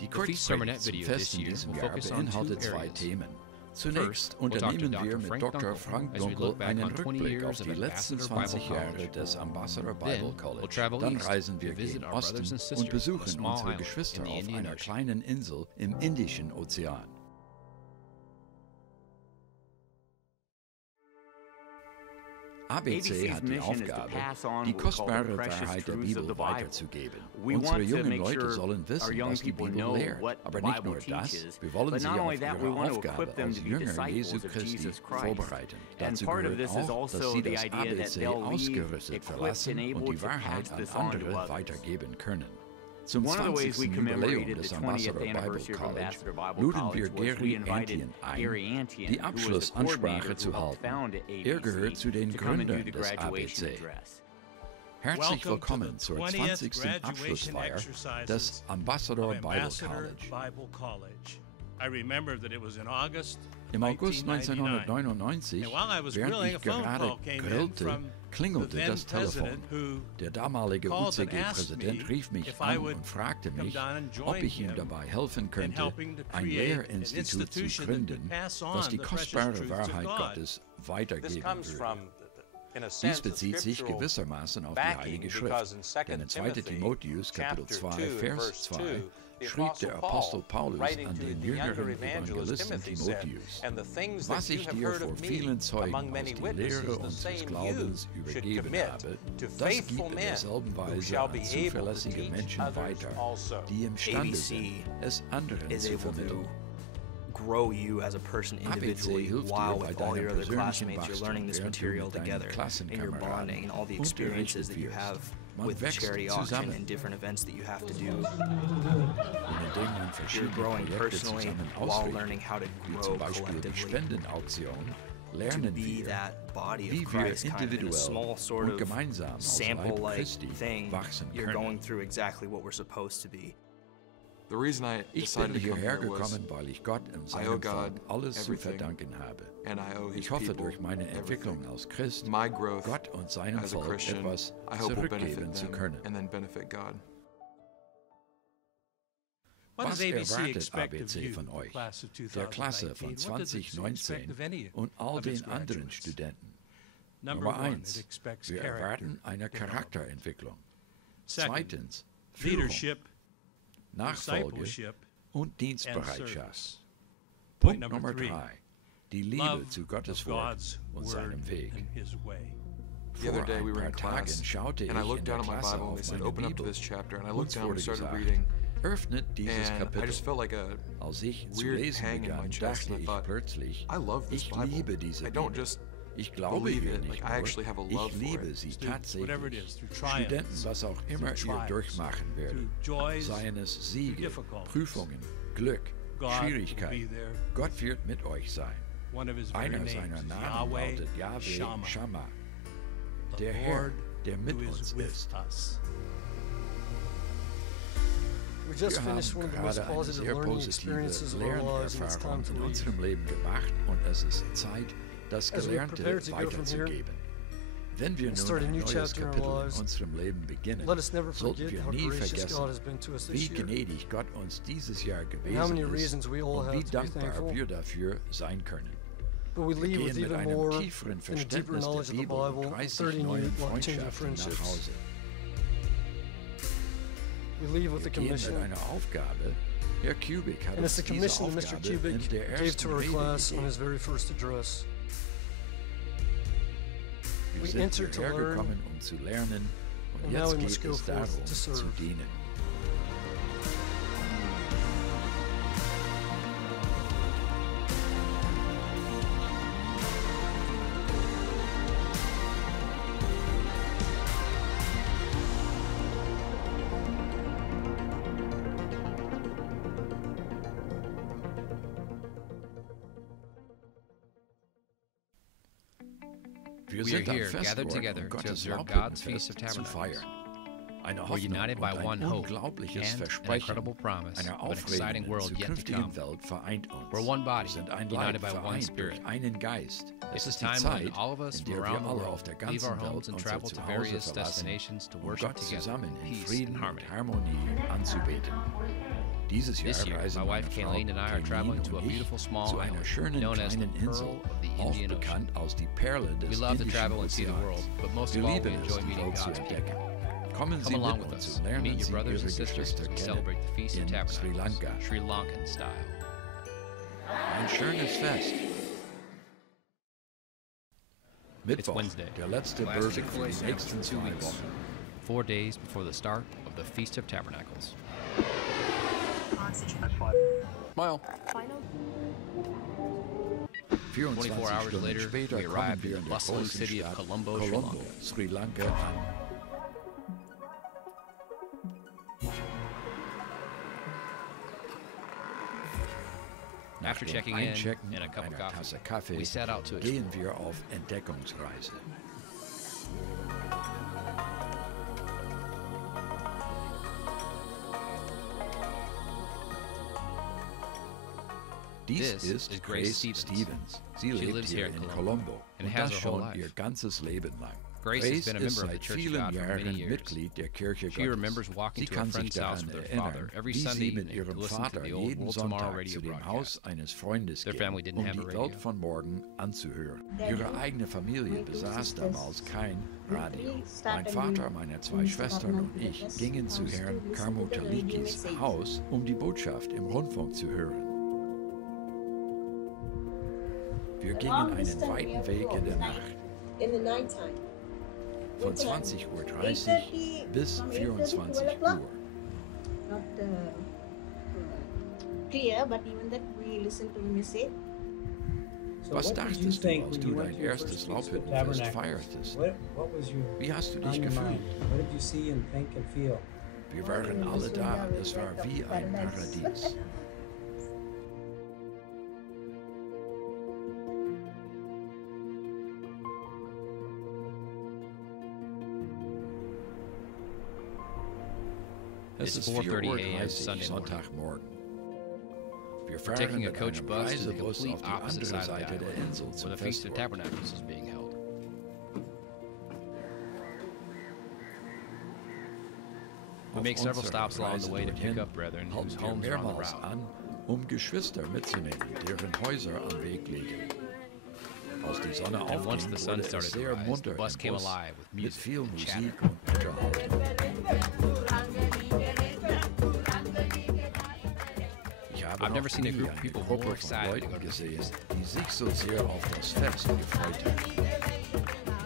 Die Kurzpredigt zum Fest in diesem Jahr beinhaltet zwei Themen. Zunächst unternehmen wir mit Dr. Frank Dunkel einen Rückblick auf die letzten 20 Jahre des Ambassador Bible College. Dann reisen wir gen Osten und besuchen unsere Geschwister auf einer kleinen Insel im Indischen Ozean. ABC hat die Aufgabe, die kostbare Wahrheit der Bibel weiterzugeben. Unsere jungen Leute sollen wissen, was die Bibel lehrt. Aber nicht nur das, wir wollen sie auf ihre Aufgabe als Jünger Jesu Christi vorbereiten. Dazu gehört auch, dass sie das ABC ausgerüstet verlassen und die Wahrheit an andere weitergeben können. Zum 20. Jubiläum des Ambassador Bible College luden wir Gary Antien ein, die Abschlussansprache zu halten. Er gehört zu den Gründern des ABC. Herzlich willkommen zur 20. Abschlussfeier des Ambassador Bible College. Im August 1999, während ich gerade grillte, klingelte das Telefon. Der damalige UCG-Präsident rief mich an und fragte mich, ob ich ihm dabei helfen könnte, ein Lehrinstitut zu gründen, das die kostbare Wahrheit Gottes weitergeben würde. Dies bezieht sich gewissermaßen auf die Heilige Schrift, denn in 2. Timotheus Kapitel 2, Vers 2 schrieb der Apostel Paulus an den jüngeren Evangelisten Timotheus: Was ich dir vor vielen Zeugen aus der Lehre unseres Glaubens übergeben habe, das gib in derselben Weise an zuverlässige Menschen weiter, die imstande sind, es anderen zu vermitteln. Grow you as a person individually, while with all your other classmates you're learning this material together, and you're bonding, and all the experiences that you have with the charity auction and different events that you have to do. You're growing personally while learning how to grow collectively. To be that body of Christ, kind of in a small sort of sample-like thing, you're going through exactly what we're supposed to be. Ich bin hierher gekommen, weil ich Gott in seinem Volk alles zu verdanken habe. Ich hoffe, durch meine Entwicklung als Christ, Gott und seinem Volk etwas zurückgeben zu können. Was erwartet ABC von euch, der Klasse von 2019 und all den anderen Studenten? Nummer 1. Wir erwarten eine Charakterentwicklung. Zweitens, Führung, Nachfolge und Dienstbereitschaft. Punkt Nummer 3. Die Liebe zu Gottes Wort und seinem Weg. Vor ein paar Tagen schaute ich in der Klasse auf meine Bibel. Uns wurde gesagt, öffnet dieses Kapitel. Als ich zu lesen begann, dachte ich plötzlich, ich liebe diese Bibel. Ich glaube ihr nicht nur, ich liebe sie tatsächlich. Studenten, was auch immer ihr durchmachen werdet, seien es Siege, Prüfungen, Glück, Schwierigkeiten, Gott wird mit euch sein. Einer seiner Namen lautet Yahweh Shammah, der Herr, der mit uns ist. Wir haben gerade eine sehr positive Lernerfahrung in unserem Leben gemacht und es ist Zeit, das Gelernte weiterzugeben. Wenn wir nun ein neues Kapitel in unserem Leben beginnen, sollten wir nie vergessen, wie gnädig Gott uns dieses Jahr gewesen ist und wie dankbar wir dafür sein können. Wir gehen mit einem tieferen Verständnis der Bibel und 30 neuen Freundschaften nach Hause. Wir gehen mit einer Aufgabe. Herr Kubik hat uns diese Aufgabe in der ersten Rede gegeben. Wir sind hierher gekommen, um zu lernen, und jetzt geht es darum, zu dienen. Wir sind am Festort, um Gottes Laubhüttenfest zu feiern. Eine Hoffnung und ein unglaubliches Versprechen einer aufregenden, zukünftigen Welt vereint uns. Wir sind ein Leib, vereint durch einen Geist. Es ist die Zeit, in der wir alle auf der ganzen Welt unser Zuhause verlassen, um Gott zusammen in Frieden und Harmonie anzubeten. Dieses Jahr This year, reisen my wife meine Frau Kayleen and I are traveling to a und ich beautiful small zu einer island schönen known as the kleinen Insel, Pearl of the auch Indian Ocean. bekannt als die Perle We des love to Indischen travel and see the world, Ozeans. but most Wir of all, we lieben es, enjoy die meeting Welt zu God's people. entdecken. Kommen Sie Come along mit with uns us, und lernen meet your Sie brothers Ihre and sisters Geschwister as we kennen celebrate the Feast of in Sri Tabernacles, Lanka. Sri Lankan style. Ein schönes Fest. Mittwoch, Wednesday. der letzte Last Börse took für place die nächsten after 2 2 weeks. Wochen. 4 days before the start of the Feast of Tabernacles. Mile. 24 hours Stunden later, später we kommen arrived wir in in the der bustling großen city of Stadt Colombo, Sri Colombo, Lanka. Sri Lanka an. Nach After dem checking in Einchecken and a und cup of einer coffee, Tasse Kaffee we set out to gehen wir auf Entdeckungsreise. Dies ist Grace Stevens. Sie lebt lives hier here in in Colombo Colombo and und has das her whole schon life. ihr ganzes Leben lang. Grace has been a ist member of the seit Church of vielen God for Jahren many years. Mitglied der Kirche She remembers Gottes. walking Sie to a kann sich friend's house daran with her erinnern, father every wie Sunday sie mit evening to ihrem listen to Vater the old jeden World Tomorrow Sonntag radio zu dem broadcast. Haus eines Freundes Their ging, family didn't have die a Welt radio. von morgen anzuhören. Ihre eigene Familie besaß damals kein Radio. Mein Vater, meine 2 Schwestern und ich gingen zu Herrn Karmotalikis Haus, um die Botschaft im Rundfunk zu hören. Wir gingen einen weiten Weg in der Nacht, von 20:30 Uhr bis 24 Uhr. Not clear, but even that we listen to the message. Was dachtest du, als du dein erstes Laubhüttenfest feiertest? Wie hast du dich gefühlt? Wir waren alle da, es war wie ein Paradies. Es ist 4:30 Uhr Sonntagmorgen. Wir fahren Taking a mit coach einem bus to the Reisebus complete auf die opposite andere side of the Seite der island, Insel where zum the Feast of Festort. Tabernacles is being held. We make several stops along the way to pick up brethren whose halten wir homes are on the mehrmals route. an, Geschwister mitzunehmen, deren Häuser am Weg liegen. Als die Sonne And once aufging, the sun wurde es started to sehr rise, munter the bus im came Bus alive with mit music viel and chatter. Musik und Unterhaltung. Ich habe I've noch never seen a nie group of eine people Gruppe more von excited to Leuten go to the gesehen, feast. die sich so sehr auf das Fest gefreut haben.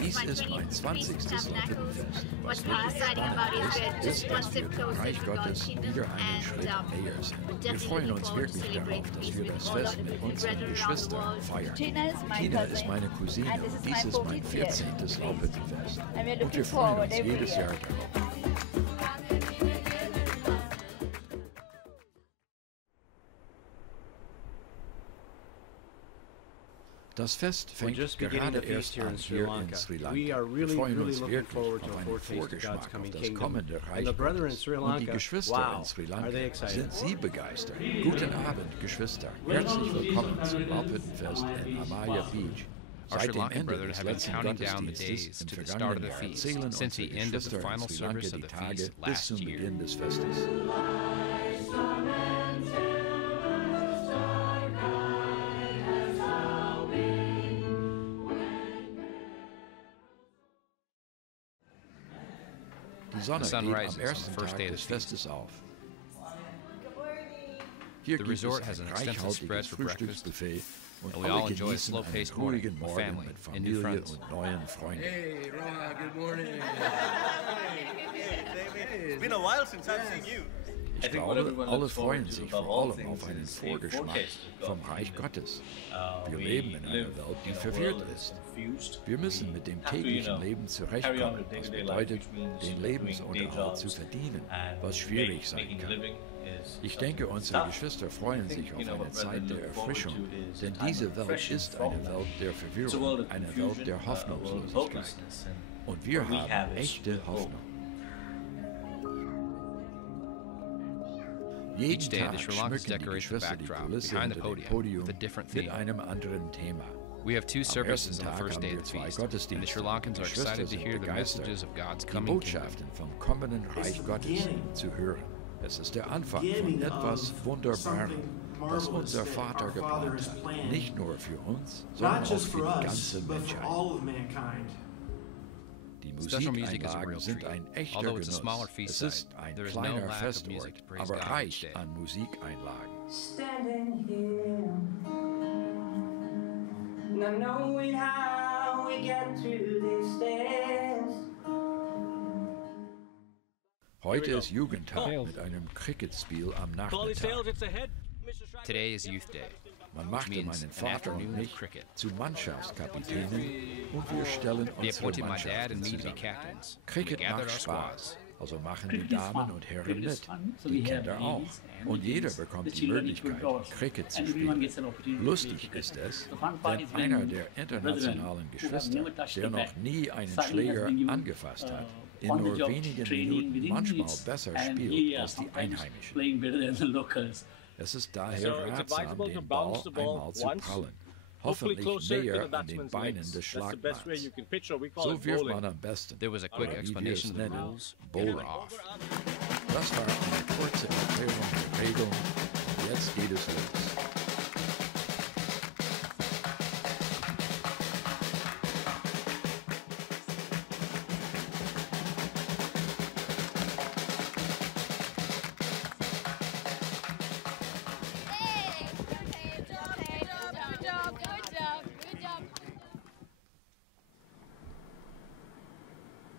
Dies ist mein 20. Laubhüttenfest. Was wirklich spannend ist, dass wir dem Reich Gottes wieder einen Schritt näher sind. Wir freuen uns wirklich darauf, dass wir das Fest mit unseren Geschwistern feiern. Tina ist meine Cousine. Dies ist mein 14. Laubhüttenfest. Und wir freuen uns jedes Jahr darauf. Das Fest fängt gerade erst an hier in Sri Lanka. Wir freuen uns wirklich auf einen Vorgeschmack auf das kommende Reich Gottes. Und die Geschwister in Sri Lanka, sind Sie begeistert? Guten Abend, Geschwister. Herzlich willkommen zum Laubhüttenfest in Amaya Beach. Our Sri Seit dem Lankan Ende brethren des have been letzten counting down the Gottesdienstes days im to the start of vergangenen the Jahr feast, erzählen since the unsere end of the Geschwister in final Sri Lanka service of die the Tage feast bis last zum year. Beginn des Festes. Die Sonne sun geht rises am on ersten the first Tag day of des the feast. Festes auf. Hier The gibt es resort has ein an extensive spread reichhaltiges for breakfast, Frühstücksbuffet und and we alle all enjoy a genießen einen slow-paced morning ruhigen with Morgen family mit and new Familie friends. und neuen Freunden. Hey, Roha, good morning. It's been a while since I've seen you. Ich glaube, alle freuen sich vor allem auf einen Vorgeschmack vom Reich Gottes. Wir leben in einer Welt, die verwirrt ist. Wir müssen mit dem täglichen Leben zurechtkommen, was bedeutet, den Lebensunterhalt zu verdienen, was schwierig sein kann. Ich denke, unsere Geschwister freuen sich auf eine Zeit der Erfrischung, denn diese Welt ist eine Welt der Verwirrung, eine Welt der Hoffnungslosigkeit. Und wir haben echte Hoffnung. Jeden Each day, the Tag Sri Lankans schmücken die decorate the Geschwister die backdrop Kulisse behind the unter dem podium Podium with a different mit theme. einem anderen Thema. We have 2 Am services ersten on the Tag first haben day wir of the 2 feast, and the Gottesdienste. Sri Lankans Die are Geschwister excited to sind hear the begeistert, messages of God's die coming kingdom. Botschaften vom kommenden Reich Gottes zu hören. Es ist der Anfang von etwas Wunderbarem, das unser Vater geplant hat. Nicht nur für uns, sondern auch für die ganze Menschheit. Die Musikeinlagen sind ein echter Genuss. Es ist ein kleiner Festort, aber reich an Musikeinlagen. Standing here, not knowing how we get through these days. Heute ist Jugendtag mit einem Cricketspiel am Nachmittag. Today is Youth Day. Man machte meinen Vater und mich zu Mannschaftskapitänen und wir stellen unsere Mannschaften zusammen. Cricket macht Spaß, also machen die Damen und Herren mit, die Kinder auch. Und jeder bekommt die Möglichkeit, Cricket zu spielen. Lustig ist es, wenn einer der internationalen Geschwister, der noch nie einen Schläger angefasst hat, in nur wenigen Minuten manchmal besser spielt als die Einheimischen. Es ist daher ratsam, den Ball einmal zu prallen, hoffentlich näher an den Beinen des Schlagmanns. So wirft man am besten, There was a quick oder wie wir explanation es of the nennen, rules. Bowling. Off. Das war eine kurze Erklärung der Regeln. Und jetzt geht es los.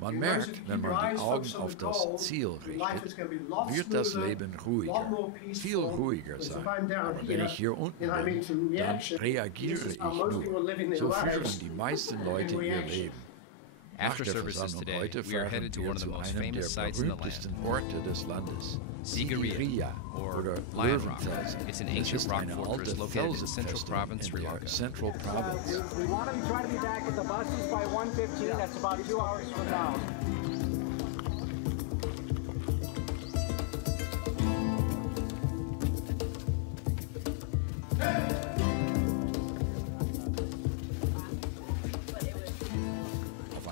Man merkt, wenn man die Augen auf das Ziel richtet, wird das Leben ruhiger, viel ruhiger sein. Aber wenn ich hier unten bin, dann reagiere ich nur. So führen die meisten Leute ihr Leben. Nach After der services Versammlung today, heute we are fahren headed to wir one of the zu most einem der famous sites in the land, berühmtesten Orte des Landes, Sigiriya, or Lion Rock. Löwenfelsen. It's an Es ancient ist rock eine fortress alte located in Central Felsenfestung Province, Sri in Lanka. der Central Province. We want to try to be back at the buses by 1:15. That's about 2 hours from now.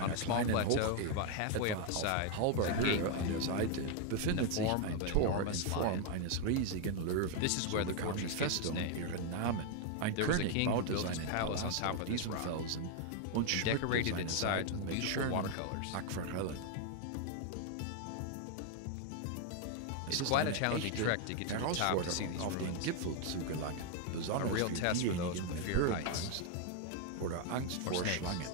On a small plateau, about halfway up the side, halber is a Höhe gateway. an der Seite befindet sich form ein of an Tor in enormous Form lion. eines riesigen Löwen. This is where So the bekam die fortress gets its Festung name. ihren Namen. Ein There was a König king who baute built his seinen palace on Palast top auf of this diesem rock Felsen und schmückte decorated seine its sides Seiten with mit beautiful schönen watercolors. Aquarellen. Es It's ist quite a eine challenging echte trek to get to the top to see Herausforderung, these auf den ruins. Gipfel zu gelangen, besonders A real für test for those diejenigen with mit fear of heights. Höhenangst oder Angst Or vor snakes. Schlangen.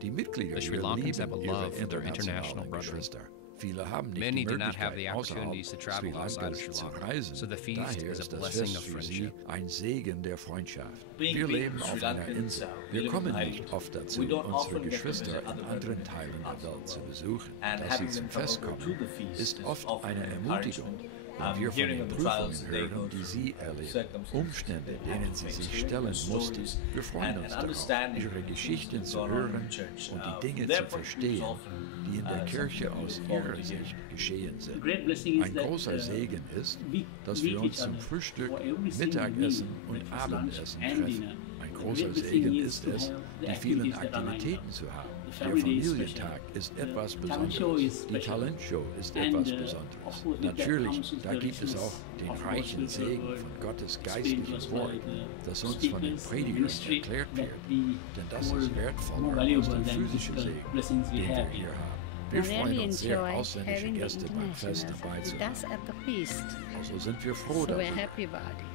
Die Mitglieder The Sri hier Lankans have lieben a ihre love for their international internationalen brethren. Geschwister. Viele haben nicht Many die do not have the Möglichkeit, opportunities to außerhalb Sri travel outside of Lankas Sri zu Lanka. reisen. So the feast Daher is a ist das blessing Fest of für sie friendship. ein Segen der Freundschaft. Being Wir big leben Sri auf einer Lankans, Insel. we Wir live kommen in nicht Ireland. oft dazu, We don't unsere often get to Geschwister visit in other anderen brethren Teilen in der other Welt zu worlds. besuchen. And Dass sie having zum them come Fest over kommen, to the feast ist is oft often eine an Ermutigung. encouragement. Wenn wir von Hearing den of the trials Prüfungen that they go hören, die through, sie erleben, circumstances Umstände, that they denen have sie to sich face, stellen stories, mussten, wir freuen and uns darauf, understanding ihre Geschichten what's zu going on in hören the church. und die Dinge Their zu point of view is verstehen, often, die in der Kirche something aus we look forward ihrer to hearing. Sicht geschehen sind. great blessing is Ein that, großer Segen ist, we dass wir meet uns each zum other Frühstück, for every single Mittagessen meal, und breakfast, lunch Abendessen and treffen. dinner. Ein The großer great blessing Segen is ist to es, have the die vielen activities that are lined Aktivitäten up. zu haben. The Der family day is Familientag special. ist The etwas talent show Besonderes. is Die special. Talentshow ist And, etwas of Besonderes. course, with that Natürlich, comes with da the gibt es auch richness den of reichen God's Segen word, von Gottes speaking to geistlichem us Wort, by das the uns von den speakers, Predigern ministry, erklärt that wird. we Denn das more- ist more wertvoller als valuable der than physische the Segen, blessings we den wir have hier here. haben. I Wir freuen really uns sehr, enjoy ausländische having the Gäste beim Fest internationals dabei zu with us haben. at the feast. Also sind wir froh So we're darüber. happy about it.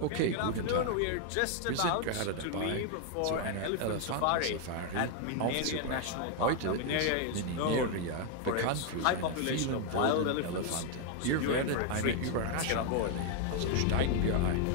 Okay, Good guten afternoon. Tag. We are just Wir sind about gerade to dabei, leave zu for einer elephant safari Elefantensafari at Mineria National aufzubrechen. Park. Heute Now, Mineria ist is known Mineria for bekannt its für high seine population vielen of wild wilden elephants. Elefanten. So Ihr you're in werdet for a eine treat. Let's get Überraschung on board. erleben. Also steigen wir ein.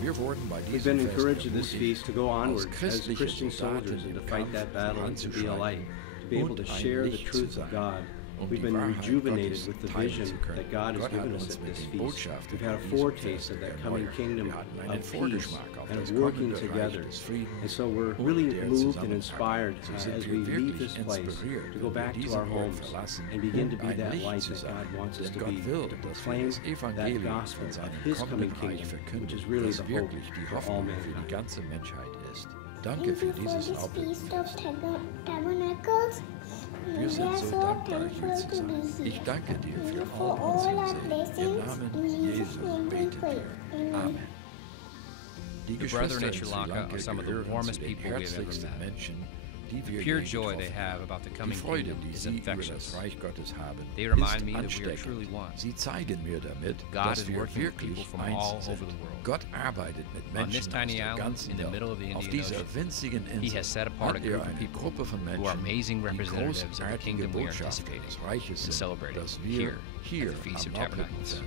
Wir wurden bei We've diesem been Fest encouraged at this ermutigt, feast to go onward als as christliche Christian Soldaten soldiers and to im fight Kampf that battle and to be a voranzuschreiten light, to be able und to ein share the Licht zu truth of sein. God we've been rejuvenated with the vision that God has given us at this feast. We've had a foretaste of that coming kingdom of peace and of working together. And so we're really moved and inspired as we leave this place to go back to our homes and begin to be that light that God wants us to be, to proclaim that gospel of His coming kingdom, which is really the hope for all mankind. Danke für dieses Laubhüttenfest. Wir sind so dankbar, hier zu sein. Ich danke dir für all unsere Segen. Im Namen Jesu beten wir. Amen. Die brethren in Sri Lanka are some of the warmest people we have ever met. The pure joy they have about the coming kingdom is infectious. They remind me that we are truly one. God is working with people from all over the world. On this tiny island in the middle of the Indian Ocean, He has set apart a group of people who are amazing representatives of the kingdom we are anticipating and celebrating here at the Feast of Tabernacles.